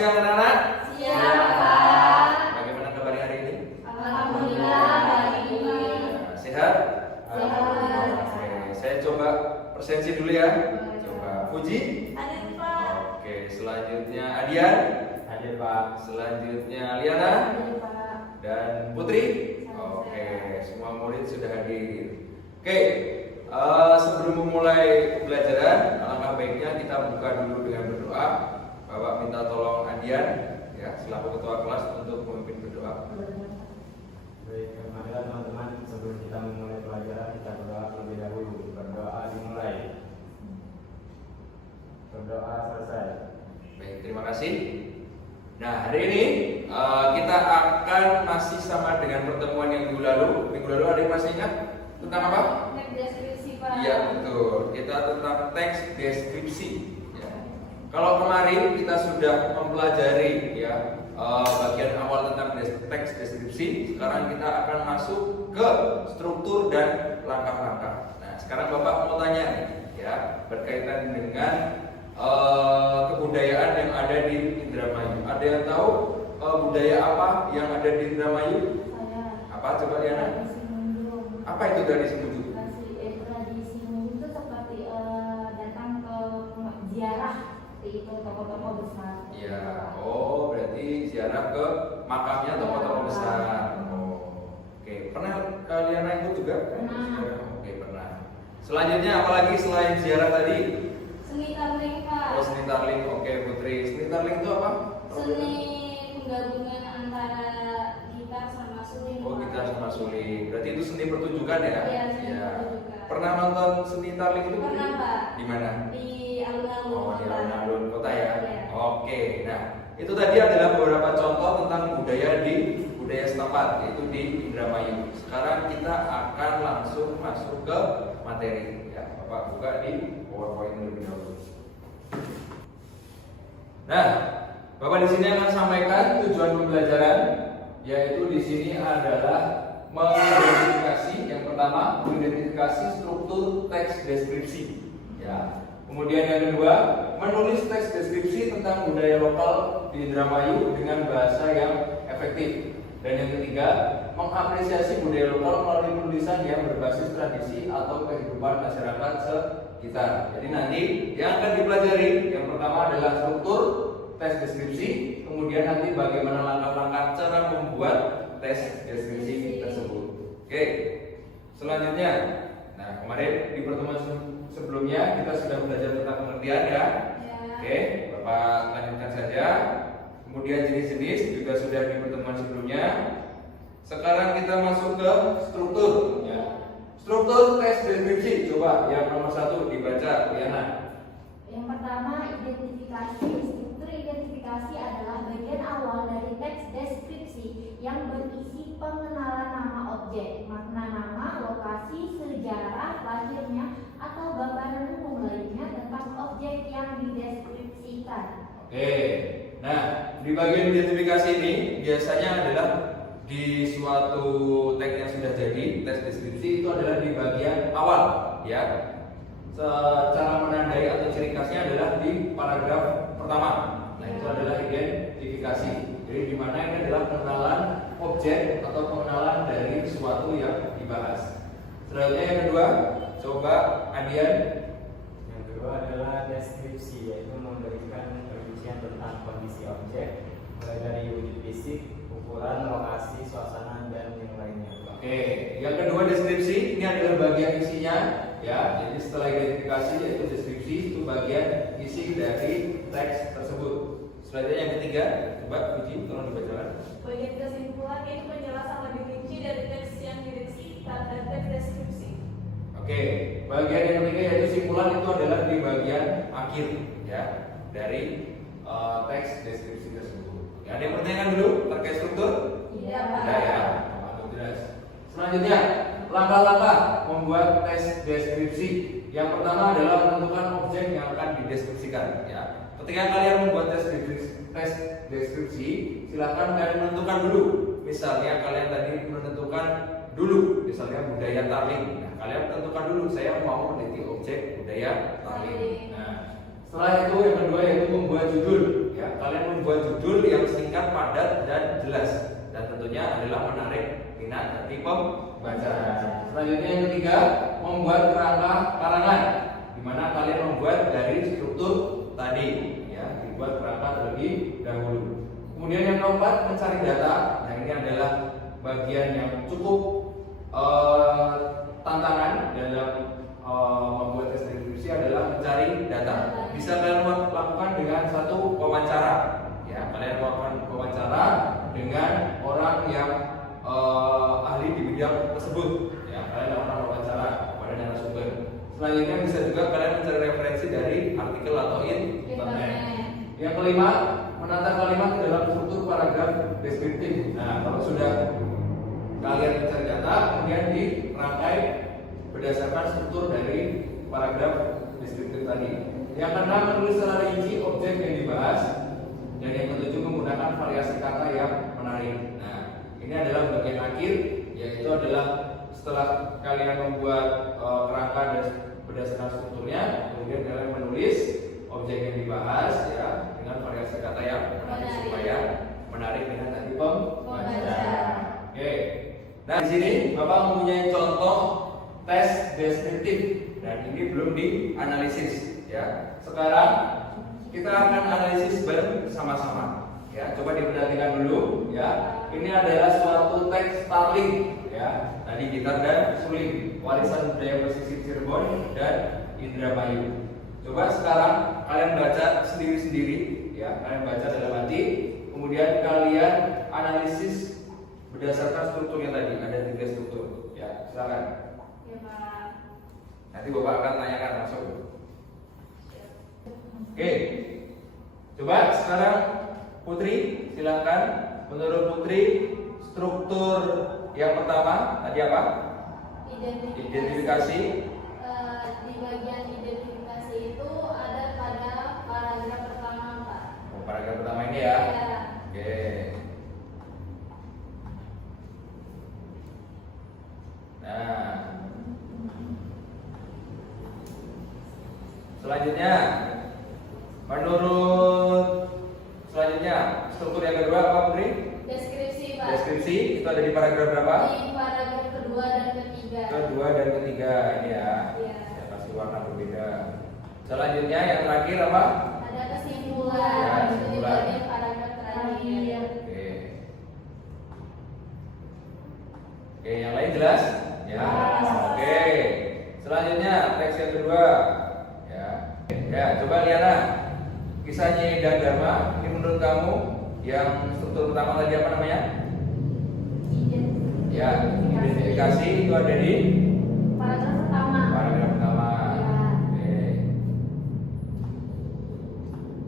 siang anak-anak. Siang, Pak. Bagaimana kabarnya hari ini? Alhamdulillah baik. Sehat? Sehat. Oke, saya coba presensi dulu ya. Coba Puji. Hadir, Pak. Oke, selanjutnya Adian. Hadir Pak. Selanjutnya Liana Hadir, Pak. dan Putri. Oke, semua murid sudah hadir. Oke, sebelum memulai pembelajaran, alangkah baiknya kita buka dulu dengan berdoa. Bapak minta tolong Adian, ya, selaku ketua kelas untuk memimpin berdoa. Baik, marilah teman-teman, sebelum kita memulai pelajaran kita berdoa terlebih dahulu. Berdoa dimulai. Berdoa selesai. Baik, terima kasih. Nah, hari ini kita akan masih sama dengan pertemuan yang minggu lalu. Minggu lalu ada yang masih ingat tentang apa? Teks deskripsi, Pak. Iya, betul. Kita tentang teks deskripsi. Ya. Kalau kemarin kita sudah mempelajari ya bagian awal tentang teks deskripsi, sekarang kita akan masuk ke struktur dan langkah-langkah. Nah, sekarang Bapak mau tanya nih, ya, berkaitan dengan kebudayaan yang ada di Indramayu. Ada yang tahu budaya apa yang ada di Indramayu? Saya. Apa coba Liana? Tradisi mundur. Apa itu tradisi mundur? Tradisi mundur itu seperti datang ke ziarah seperti itu tokoh-tokoh besar. Iya. Oh, berarti ziarah ke makamnya tokoh-tokoh besar. Oh. Oke, pernah Liana ikut juga? Pernah. Oke, pernah. Selanjutnya apalagi selain ziarah tadi? Seni tarling, Pak. Oh, seni tarling. Oke, Putri. Seni tarling itu apa? Seni penggabungan antara gitar sama suling. Oh, Pak. gitar sama suling. Berarti itu seni pertunjukan ya? Iya, seni pertunjukan. Pernah nonton seni tarling itu? Pernah, Pak. Di mana? Di alun-alun Oh, di kota. alun-alun kota ya. Iya. Oke. Nah, itu tadi adalah beberapa contoh tentang budaya setempat, yaitu di Indramayu. Sekarang kita akan langsung masuk ke materi. Ya, Bapak buka di PowerPoint lebih dahulu. Nah, Bapak di sini akan sampaikan tujuan pembelajaran, yaitu di sini adalah mengidentifikasi, yang pertama mengidentifikasi struktur teks deskripsi. Ya. Kemudian yang kedua, menulis teks deskripsi tentang budaya lokal di Indramayu dengan bahasa yang efektif. Dan yang ketiga, mengapresiasi budaya lokal melalui penulisan yang berbasis tradisi atau kehidupan masyarakat sekitar. Jadi nanti yang akan dipelajari, yang pertama adalah struktur teks deskripsi, kemudian nanti bagaimana langkah-langkah cara membuat teks deskripsi tersebut. Oke, selanjutnya, nah kemarin di pertemuan sebelumnya kita sudah belajar tentang pengertian ya. Oke, Bapak lanjutkan saja. Kemudian jenis-jenis juga sudah di pertemuan sebelumnya. Sekarang kita masuk ke struktur. Ya. Struktur teks deskripsi. Coba yang nomor 1 dibaca, Liana. Yang pertama, identifikasi. Struktur identifikasi adalah bagian awal dari teks deskripsi yang berisi pengenalan nama objek, makna nama, lokasi, sejarah, lahirnya, atau gambaran umum lainnya tentang objek yang dideskripsikan. Oke. Nah, di bagian identifikasi ini biasanya adalah di suatu teks yang sudah jadi, teks deskripsi itu adalah di bagian awal, ya. Cara menandai atau ciri khasnya adalah di paragraf pertama. Nah, itu adalah identifikasi. Jadi di mana ini adalah pengenalan objek atau pengenalan dari sesuatu yang dibahas. Selanjutnya yang kedua, coba Adian. Yang kedua adalah deskripsi, yaitu memberikan perincian tentang kondisi objek, mulai dari wujud fisik, ukuran, lokasi, suasana, dan yang lainnya. Oke, yang kedua deskripsi, ini adalah bagian isinya, ya. Jadi setelah identifikasi yaitu deskripsi, itu bagian isi dari teks tersebut. Selanjutnya yang ketiga, coba Puji, tolong dibacakan. Bagian kesimpulan yaitu penjelasan lebih rinci dari teks yang dideskripsikan dan teks deskripsi. Oke, bagian yang ketiga yaitu simpulan, itu adalah di bagian akhir, ya, dari teks deskripsi tersebut. Ya, ada yang pertanyaan dulu terkait struktur? Iya, Pak. Tidak ya, jelas. Selanjutnya, langkah-langkah membuat teks deskripsi. Yang pertama adalah menentukan objek yang akan dideskripsikan. Ya, ketika kalian membuat teks deskripsi, silakan kalian menentukan dulu. Misalnya kalian tadi menentukan dulu, misalnya budaya tarling. Nah, kalian tentukan dulu, saya mau meneliti objek budaya tarling. Nah, setelah itu yang kedua yaitu membuat judul. ya, kalian membuat judul yang singkat, padat, dan jelas, dan tentunya adalah menarik minat hati pembaca. Selanjutnya yang ketiga, membuat kerangka karangan, di mana kalian membuat dari struktur tadi, ya, dibuat kerangka terlebih dahulu. Kemudian yang keempat, mencari data. Nah, ini adalah bagian yang cukup tantangan dalam membuat tes deskripsi adalah mencari data. Bisa kalian lakukan dengan satu wawancara, ya, kalian melakukan wawancara dengan orang yang ahli di bidang tersebut, ya, kalian lakukan wawancara pada narasumber. Selanjutnya bisa juga kalian mencari referensi dari artikel atau internet. Yang kelima, menata kalimat ke dalam struktur paragraf deskriptif. Nah, kalau sudah kalian mencari data, kemudian dirangkai berdasarkan struktur dari paragraf deskriptif tadi. Yang keenam, menulis secara rinci objek yang dibahas. Dan yang ketujuh, menggunakan variasi kata yang menarik. Nah, ini adalah bagian akhir, yaitu adalah setelah kalian membuat kerangka berdasarkan strukturnya, kemudian kalian menulis objek yang dibahas, ya, dengan variasi kata yang menarik supaya menarik minat hati pembaca. Oke. Nah, di sini Bapak mempunyai contoh tes deskriptif dan ini belum dianalisis, ya. Sekarang kita akan analisis bersama-sama, ya. Coba diperhatikan dulu, ya. Ini adalah suatu teks Starling, ya. Tadi gitar dan suling, warisan budaya pesisir Cirebon dan Indramayu. Coba sekarang kalian baca sendiri-sendiri, ya. Kalian baca dalam hati, kemudian kalian analisis berdasarkan strukturnya tadi. Ada 3 struktur, ya. Silakan. Ya, Pak. Nanti Bapak akan tanyakan langsung. Oke. Coba sekarang Putri, silakan. Menurut Putri, struktur yang pertama tadi apa? Identifikasi. Di bagian identifikasi itu ada pada paragraf pertama, Pak. Oh, paragraf pertama ini ya. Ya. Oke. Nah, selanjutnya, menurut selanjutnya struktur yang kedua apa, Putri? Deskripsi, Pak. Deskripsi itu ada di paragraf berapa? Di paragraf kedua dan ketiga. Kedua dan ketiga ini ya. Iya. Saya kasih warna berbeda. Selanjutnya yang terakhir apa? Ada kesimpulan. Ya, Itu di kesimpulan. bagian paragraf terakhir. Oke. Oke, yang lain jelas? Ya. Oke. Selanjutnya teks yang kedua. Ya. Ya, coba Liana. Kisahnya dan Dharma, ini menurut kamu yang struktur pertama tadi apa namanya? Ya, identifikasi itu ada di Paragraf pertama. paragraf pertama. Ya. Oke.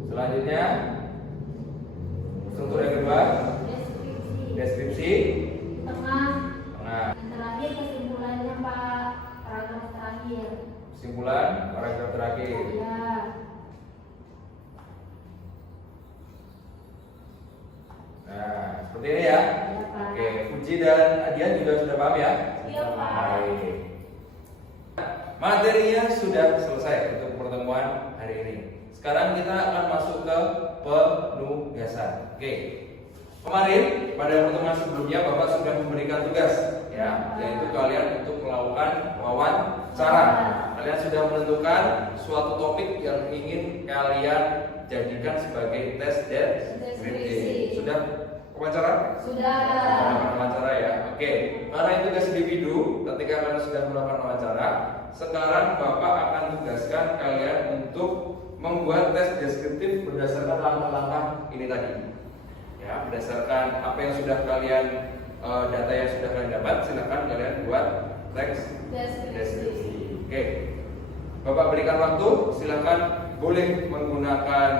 Selanjutnya struktur yang kedua, Deskripsi. deskripsi. Tengah. Nah, Yang terakhir kesimpulannya, Pak. Paragraf terakhir. kesimpulan paragraf terakhir. Ya. Nah, seperti ini ya. Ya, Pak. Oke, Puji dan Adian juga sudah paham ya? Iya, Pak. Baik. Materinya sudah selesai untuk pertemuan hari ini. Sekarang kita akan masuk ke penugasan. Oke. Kemarin pada pertemuan sebelumnya Bapak sudah memberikan tugas, ya, yaitu kalian untuk melakukan wawancara. Kalian sudah menentukan suatu topik yang ingin kalian jadikan sebagai tes deskripsi. Sudah wawancara? Sudah. Melakukan wawancara ya. Oke. Karena itu tugas individu, ketika kalian sudah melakukan wawancara, sekarang Bapak akan tugaskan kalian untuk membuat tes deskriptif berdasarkan langkah-langkah ini tadi. Ya, berdasarkan apa yang sudah kalian data yang sudah kalian dapat, silakan kalian buat teks deskripsi. Oke. Bapak berikan waktu, silakan boleh menggunakan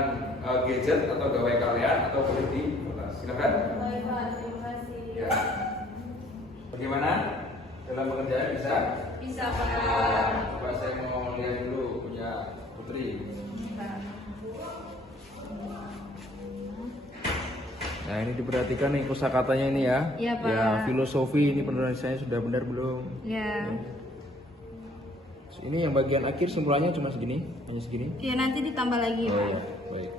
gadget atau gawai kalian atau boleh di kertas. Silakan. Baik, Pak. Terima kasih. Ya. Bagaimana? Dalam pekerjaan bisa? Bisa, Pak. Coba saya mau lihat dulu punya Putri. Nah, ini diperhatikan nih kosakatanya ini ya. Iya, Pak. Ya, filosofi ini penulisannya sudah benar belum? Ya. Ini yang bagian akhir simpulannya cuma segini, hanya segini. Ya nanti ditambah lagi, Oh Pak. iya, baik.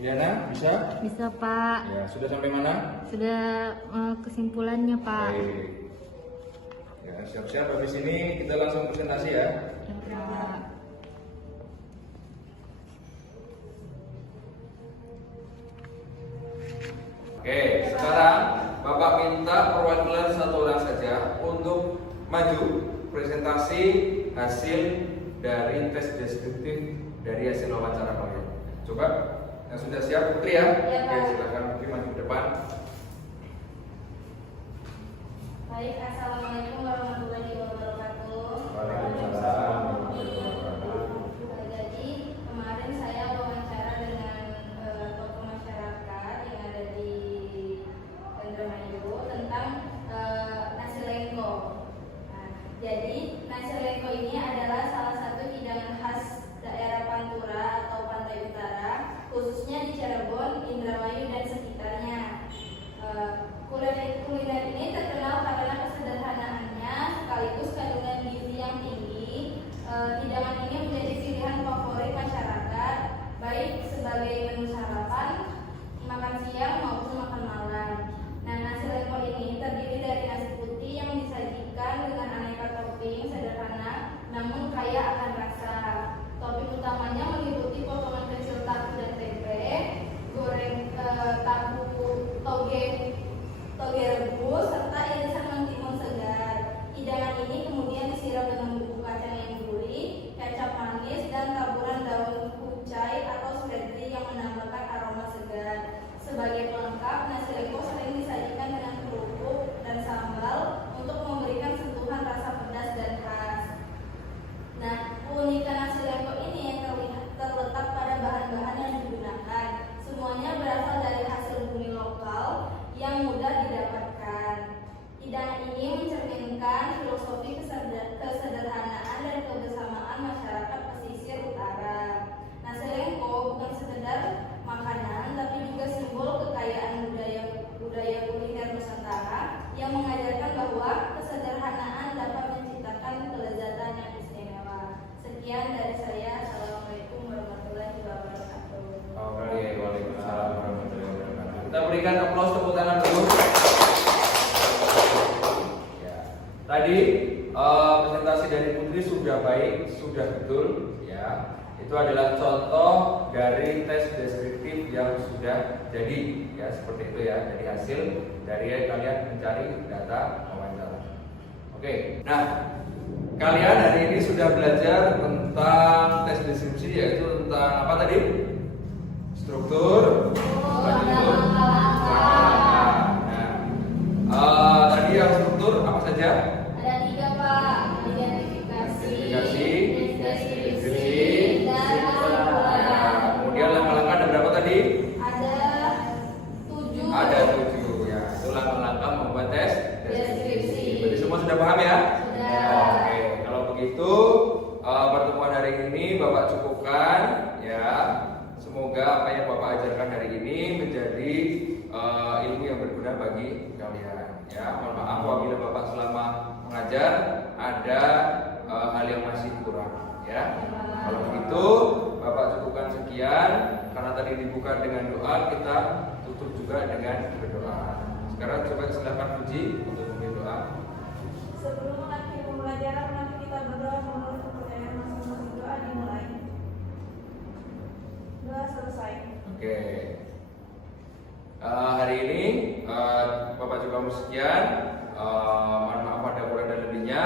Iliana, bisa? Bisa Pak. Ya, sudah sampai mana? Sudah kesimpulannya Pak. Baik. Ya, siap-siap habis ini kita langsung presentasi ya. Ya Pak. Oke, sekarang Bapak minta perwakilan satu orang saja untuk maju presentasi hasil dari tes deskriptif dari hasil wawancara kalian. Coba yang sudah siap Putri ya? Iya, Pak. Oke, silakan Putri maju ke depan. Baik, assalamualaikum warahmatullahi wabarakatuh. Waalaikumsalam. Jadi kemarin saya wawancara dengan tokoh masyarakat yang ada di Indramayu tentang nasi lengko. Nah, jadi nasi lengko ini adalah salah satu hidangan khas daerah Pantura atau Pantai Utara, khususnya di Cirebon, Indramayu dan sekitarnya. Kuliner ini terkenal karena kesederhanaannya sekaligus kandungan gizi yang tinggi. Hidangan ini menjadi pilihan favorit masyarakat, baik sebagai menu sarapan, makan siang maupun makan malam. Nah, nasi lengko ini terdiri dari nasi putih yang disajikan dengan aneka topping sederhana namun kaya akan rasa. Topping utamanya meliputi potongan kecil tahu dan tempe, goreng tahu toge rebus serta irisan mentimun segar. Hidangan ini kemudian disiram dengan bumbu kacang yang gurih, kecap manis dan taburan daun kucai atau seledri yang menambahkan aroma segar. Sebagai pelengkap, nasi lengko sering disajikan dengan kerupuk dan sambal untuk memberikan sentuhan rasa pedas dan khas. Nah, keunikan nasi lengko ini yang terletak pada bahan-bahan yang digunakan. Semuanya berasal dari hasil bumi lokal yang mudah didapatkan. Hidangan ini mencerminkan filosofi kesederhanaan dan kebersamaan masyarakat pesisir utara. Nasi lengko bukan sekedar makanan, tapi juga simbol kekayaan budaya kuliner Nusantara yang mengajarkan bahwa kesederhanaan dapat menciptakan kelezatan yang istimewa. Sekian dari saya. Assalamualaikum warahmatullahi wabarakatuh. Waalaikumsalam warahmatullahi wabarakatuh. Kita berikan aplaus tepuk tangan dulu. Ya. Tadi presentasi dari Putri sudah baik, sudah betul, ya. Itu adalah contoh dari tes deskriptif yang sudah jadi, ya seperti itu ya. Dari hasil dari kalian mencari data wawancara. Oke. Nah, kalian hari ini sudah belajar tentang tes deskripsi, yaitu tentang apa tadi? Struktur, tadi yang struktur apa saja? Ada 3 Pak. Identifikasi, deskripsi, dan ya. Kemudian langkah-langkah ada berapa tadi? Ada 7. Ada 7 ya. Itu langkah-langkah membuat tes Deskripsi. Berarti semua sudah paham ya? Sudah. Oke, kalau begitu pertemuan hari ini Bapak cukupkan ya. Semoga apa yang Bapak ajarkan hari ini menjadi ilmu yang berguna bagi kalian. Ya, mohon maaf apabila Bapak selama mengajar ada hal yang masih kurang. Ya, kalau begitu Bapak cukupkan sekian. Karena tadi dibuka dengan doa, kita tutup juga dengan berdoa. Sekarang coba silakan Puji untuk memimpin doa. Sebelum mengakhiri pembelajaran, nanti kita berdoa menurut kepercayaan masing-masing. Doa dimulai. Doa selesai. Oke. Hari ini Bapak juga sekian. Mohon maaf ada kurang dan lebihnya.